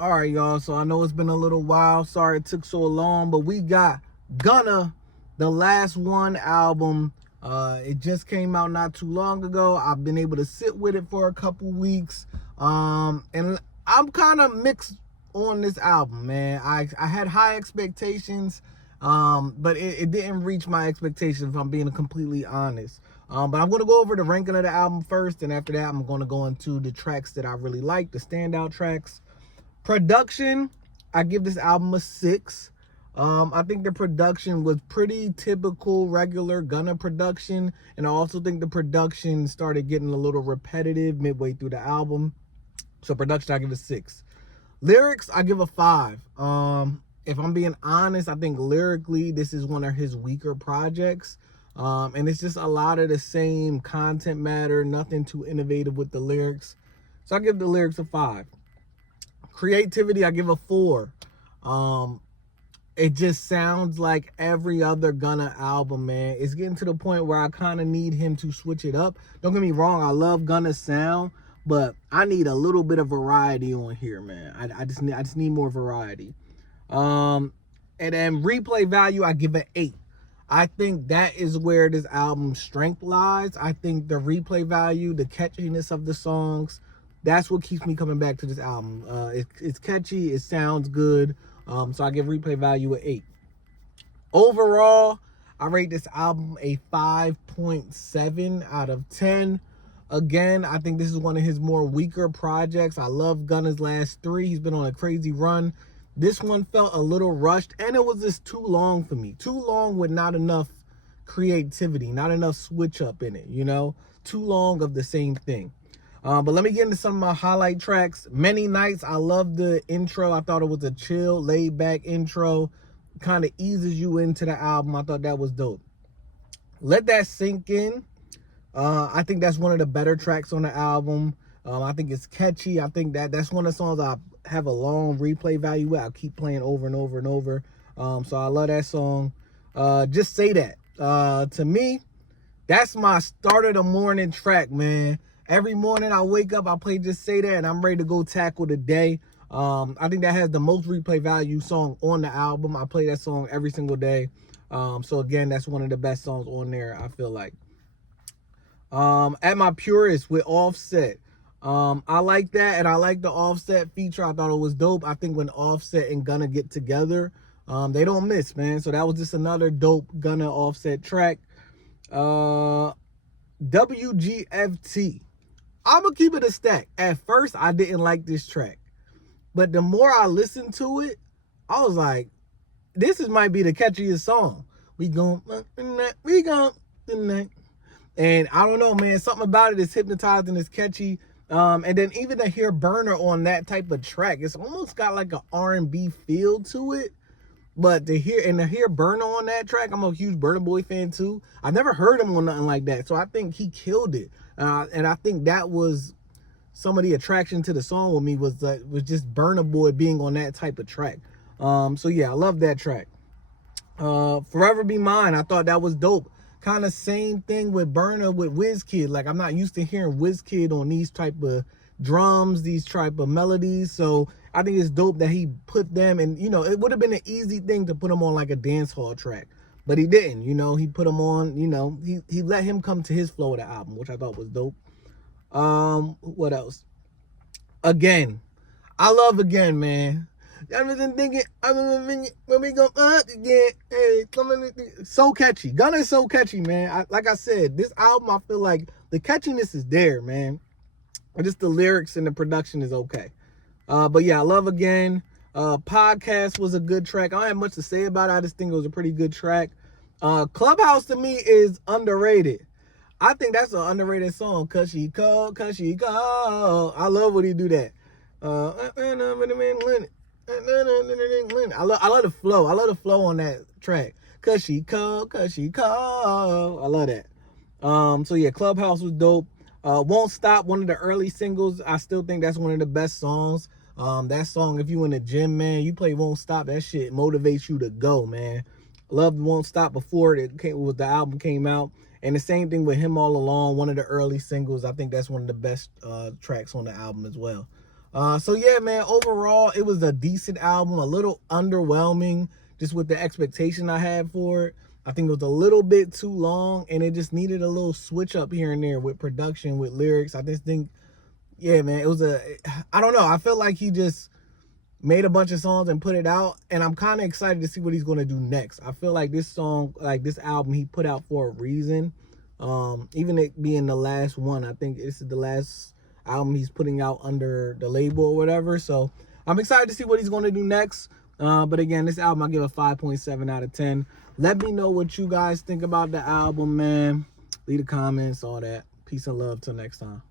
All right, y'all. So I know it's been a little while. Sorry it took so long, but we got Gunna, the Last One album. It just came out not too long ago. I've been able to sit with it for a couple weeks. And I'm kind of mixed on this album, man. I had high expectations, but it didn't reach my expectations, if I'm being completely honest. But I'm going to go over the ranking of the album first, and after that, I'm going to go into the tracks that I really like, the standout tracks. Production, I give this album a 6. I think the production was pretty typical, regular Gunna production, and I also think the production started getting a little repetitive midway through the album. So production, I give a 6. Lyrics, I give a 5. If I'm being honest, I think lyrically this is one of his weaker projects. And it's just a lot of the same content matter, nothing too innovative with the lyrics. So I give the lyrics a 5. Creativity, I give a 4. It just sounds like every other Gunna album, man. It's getting to the point where I kind of need him to switch it up. Don't get me wrong, I love Gunna's sound, but I need a little bit of variety on here, man. I just need more variety. And then replay value, I give it 8. I think that is where this album's strength lies. I think the replay value, the catchiness of the songs, that's what keeps me coming back to this album. It's catchy, it sounds good, so I give replay value an 8. Overall, I rate this album a 5.7 out of 10. Again, I think this is one of his more weaker projects. I love Gunna's last 3. He's been on a crazy run. This one felt a little rushed, and it was just too long for me. Too long with not enough creativity, not enough switch up in it, you know? Too long of the same thing. But let me get into some of my highlight tracks. Many Nights, I love the intro. I thought it was a chill, laid back intro. Kind of eases you into the album. I thought that was dope. Let That Sink In. I think that's one of the better tracks on the album. I think it's catchy. I think that's one of the songs I have a long replay value with. I'll keep playing over and over and over. So I love that song. Just Say That. To me, that's my start of the morning track, man. Every morning I wake up, I play Just Say That, and I'm ready to go tackle the day. I think that has the most replay value song on the album. I play that song every single day. So again, that's one of the best songs on there, I feel like. At My Purest with Offset. I like that, and I like the Offset feature. I thought it was dope. I think when Offset and Gunna get together, they don't miss, man. So that was just another dope Gunna Offset track. WGFT. I'm gonna keep it a stack. At first, I didn't like this track, but the more I listened to it, I was like, might be the catchiest song. We gon' tonight. And I don't know, man, something about it is hypnotizing, it's catchy. And then even to hear Burner on that type of track, it's almost got like an R&B feel to it. But to hear Burner on that track, I'm a huge Burna Boy fan too. I've never heard him on nothing like that, so I think he killed it. And I think that was some of the attraction to the song with me, was just Burna Boy being on that type of track. So yeah, I love that track. Forever Be Mine, I thought that was dope. Kind of same thing with Burna with Wizkid. Like, I'm not used to hearing Wizkid on these type of drums, these type of melodies. So I think it's dope that he put them, and you know, it would have been an easy thing to put him on like a dance hall track, but he didn't. You know, he put him on, you know, he let him come to his flow of the album, which I thought was dope. What else? Again, I love Again, man. I've been thinking, when we go again, hey, so catchy. Gunna is so catchy, man. Like I said, this album, I feel like the catchiness is there, man. Just the lyrics and the production is okay. But yeah, I love Again. Podcast was a good track. I don't have much to say about it. I just think it was a pretty good track. Clubhouse to me is underrated. I think that's an underrated song. Cause she called. I love when he do that. I love the flow. I love the flow on that track. Cause she called. I love that. So yeah, Clubhouse was dope. Won't Stop, one of the early singles. I still think that's one of the best songs. That song, if you in the gym, man, you play Won't Stop, that shit motivates you to go, man. Loved Won't Stop before the album came out. And the same thing with Him All Along, one of the early singles. I think that's one of the best tracks on the album as well. So yeah, man, overall, it was a decent album, a little underwhelming just with the expectation I had for it. I think it was a little bit too long, and it just needed a little switch up here and there with production, with lyrics. I just think, yeah, man, I don't know. I felt like he just made a bunch of songs and put it out, and I'm kind of excited to see what he's going to do next. I feel like this album he put out for a reason. Even it being the last one, I think this is the last album he's putting out under the label or whatever. So I'm excited to see what he's going to do next. But again, this album I give a 5.7 out of 10. Let me know what you guys think about the album, man. Leave the comments, all that. Peace and love till next time.